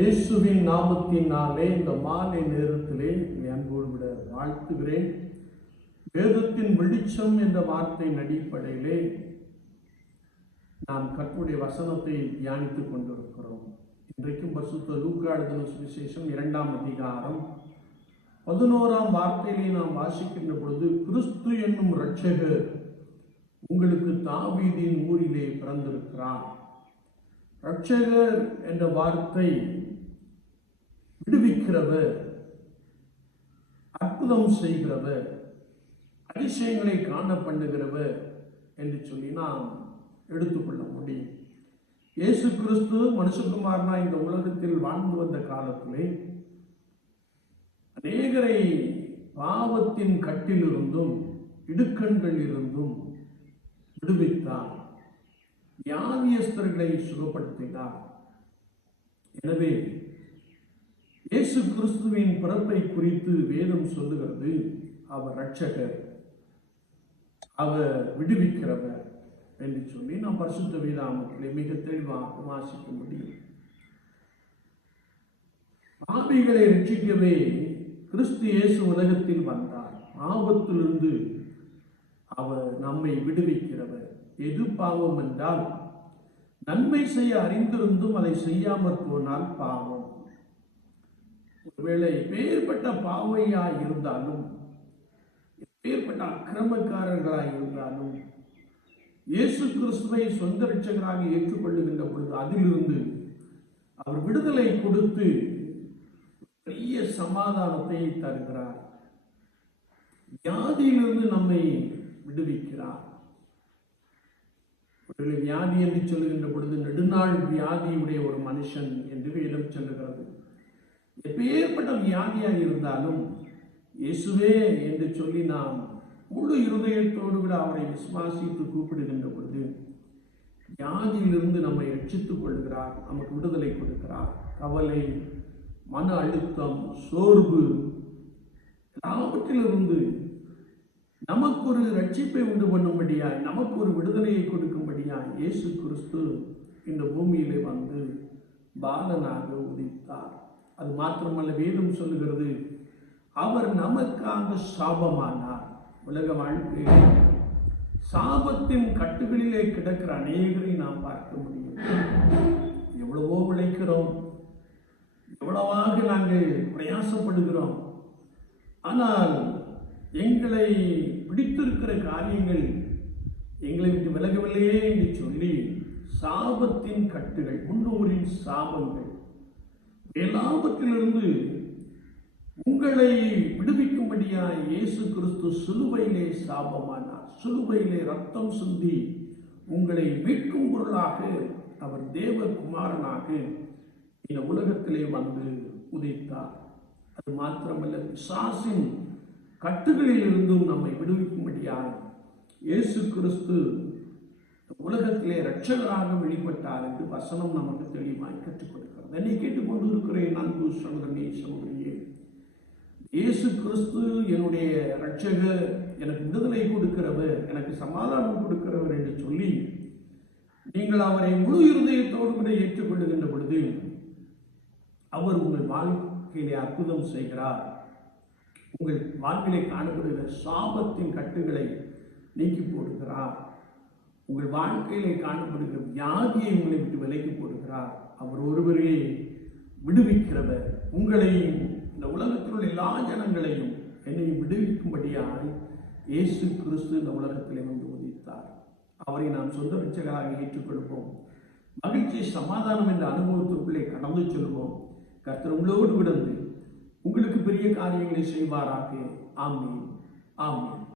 இயேசுவின் நாமத்தினாலே இந்த மாலை நேரத்திலே அன்போடு விட வாழ்த்துகிறேன். வேதத்தின் வெளிச்சம் என்ற வார்த்தையின் அடிப்படையிலே நாம் கற்புடைய வசனத்தை தியானித்துக் கொண்டிருக்கிறோம். இன்றைக்கும் பசுத்த லூக்கா சுவிசேஷம் இரண்டாம் அதிகாரம் பதினோராம் வார்த்தையிலே நாம் வாசிக்கின்ற பொழுது கிறிஸ்து என்னும் இரட்சகர் உங்களுக்கு தாவீதின் ஊரிலே பிறந்திருக்கிறார். இரட்சகர் என்ற வார்த்தை விடுவிக்கிறவர் அற்புதம் செய்கிறவர். அதிசயங்களை காண பண்ணுகிறவர் என்று சொல்லி நாம் எடுத்துக்கொள்ள முடியும். இயேசு கிறிஸ்து மனுஷகுமாரனா இந்த உலகத்தில் வாழ்ந்து வந்த காலத்திலே அநேகரை பாவத்தின் கட்டிலிருந்தும் இடுக்கண்கள் இருந்தும் விடுவித்தார். வியாதியஸ்தர்களை சுகப்படுத்தினார். எனவே இயேசு கிறிஸ்துவின் பிறப்பை குறித்து வேதம் சொல்லுகிறது அவர் ரட்சகர் அவர் விடுவிக்கிறவர் என்று சொல்லி நாம் பரிசுத்த வேதாமத்திலே மிக தெளிவாக வாசிக்க முடியும். பாபிகளை ரட்சிக்கவே கிறிஸ்து இயேசு உலகத்தில் வந்தார். ஆபத்திலிருந்து அவர் நம்மை விடுவிக்கிறவர். எது பாவம் என்றால் நன்மை செய்ய அறிந்திருந்தும் அதை செய்யாமற் போனால் பாவம். ஒருவேளை எப்பேற்பட்ட பாவையாய் இருந்தாலும் எப்பேற்பட்ட அக்கிரமக்காரர்களாய் இருந்தாலும் இயேசு கிறிஸ்துவை சொந்த ரட்சகராக ஏற்றுக்கொள்ளுகின்ற பொழுது அதிலிருந்து அவர் விடுதலை கொடுத்து பெரிய சமாதானத்தை தருகிறார். வியாதியிலிருந்து நம்மை விடுவிக்கிறார். ஒருவேளை வியாதி என்று சொல்லுகின்ற பொழுது நெடுநாள் வியாதியுடைய ஒரு மனுஷன் என்று வேதம் சொல்லுகிறது. எப்பேற்பட்ட வியாதியாக இருந்தாலும் இயேசுவே என்று சொல்லி நாம் முழு இருதயத்தோடு கூட அவரை விசுவாசித்து கூப்பிடுகின்ற பொழுது வியாதியிலிருந்து நம்மை ரட்சித்துக் கொள்கிறார் நமக்கு விடுதலை கொடுக்கிறார். கவலை மன அழுத்தம் சோர்வு எல்லாவற்றிலிருந்து நமக்கு ஒரு ரட்சிப்பை உண்டு பண்ணும்படியாய் நமக்கு ஒரு விடுதலையை கொடுக்கும்படியாய் இயேசு கிறிஸ்து இந்த பூமியிலே வந்து பாலனாக உதித்தார். அது மாத்திரமல்ல வேதம் சொல்லுகிறது அவர் நமக்காக சாபமானார். உலக வாழ்க்கையில் சாபத்தின் கட்டுகளிலே கிடக்கிற அநேகரை நாம் பார்க்க முடியும். எவ்வளவோ உழைக்கிறோம் எவ்வளவாக நாங்கள் பிரயாசப்படுகிறோம். ஆனால் எங்களை பிடித்திருக்கிற காரியங்கள் எங்களை விட்டு விலகவில்லையே என்று சொல்லி சாபத்தின் கட்டுகள் முன்னோரின் சாபங்கள் எல்லாவற்றிலிருந்து உங்களை விடுவிக்கும்படியாய் இயேசு கிறிஸ்து சிலுவையிலே சாபமானார். சிலுவையிலே ரத்தம் சிந்தி உங்களை மீட்கும் பொருளாக அவர் தேவகுமாரனாக இந்த உலகத்திலே வந்து உதைத்தார். அது மாத்திரமல்ல பிசாசின் கட்டுகளில் இருந்தும் நம்மை விடுவிக்கும்படியாய் இயேசு கிறிஸ்து உலகத்திலே இரட்சகராக வெளிப்பட்டார் என்று வசனம் நமக்கு தெளிவாய் கற்றுக் என்னை கேட்டுக்கொண்டு இருக்கிறேன் அன்பு சகோதரனே சகோதரியே. இயேசு கிறிஸ்து என்னுடைய இரட்சகர் எனக்கு விடுதலை கொடுக்கிறவர் எனக்கு சமாதானம் கொடுக்கிறவர் என்று சொல்லி நீங்கள் அவரை முழு இருதயத்தோடு கூட ஏற்றுக்கொள்ளுகின்ற பொழுது அவர் உங்கள் வாழ்க்கையிலே அற்புதம் செய்கிறார். உங்கள் வாழ்க்கையிலே காணப்படுகிற சாபத்தின் கட்டுகளை நீக்கி போடுகிறார். உங்கள் வாழ்க்கையிலே காணப்படுகிற வியாதியை உங்களை விட்டு விலைக்கு போடுகிறார். அவர் ஒருவரே விடுவிக்கிறவர். உங்களையும் இந்த உலகத்தில் உள்ள எல்லா ஜனங்களையும் என்னை விடுவிக்கும்படியாய் இயேசு கிறிஸ்து இந்த உலகத்திலே வந்து உதித்தார். அவரை நாம் சொந்த ரட்சகராக ஏற்றுக்கொள்வோம். மகிழ்ச்சி சமாதானம் என்ற அனுபவத்திற்குள்ளே கடந்து செல்வோம். கர்த்தர் உங்களோடு விடந்து உங்களுக்கு பெரிய காரியங்களை செய்வாராக. ஆமீன். ஆமீன்.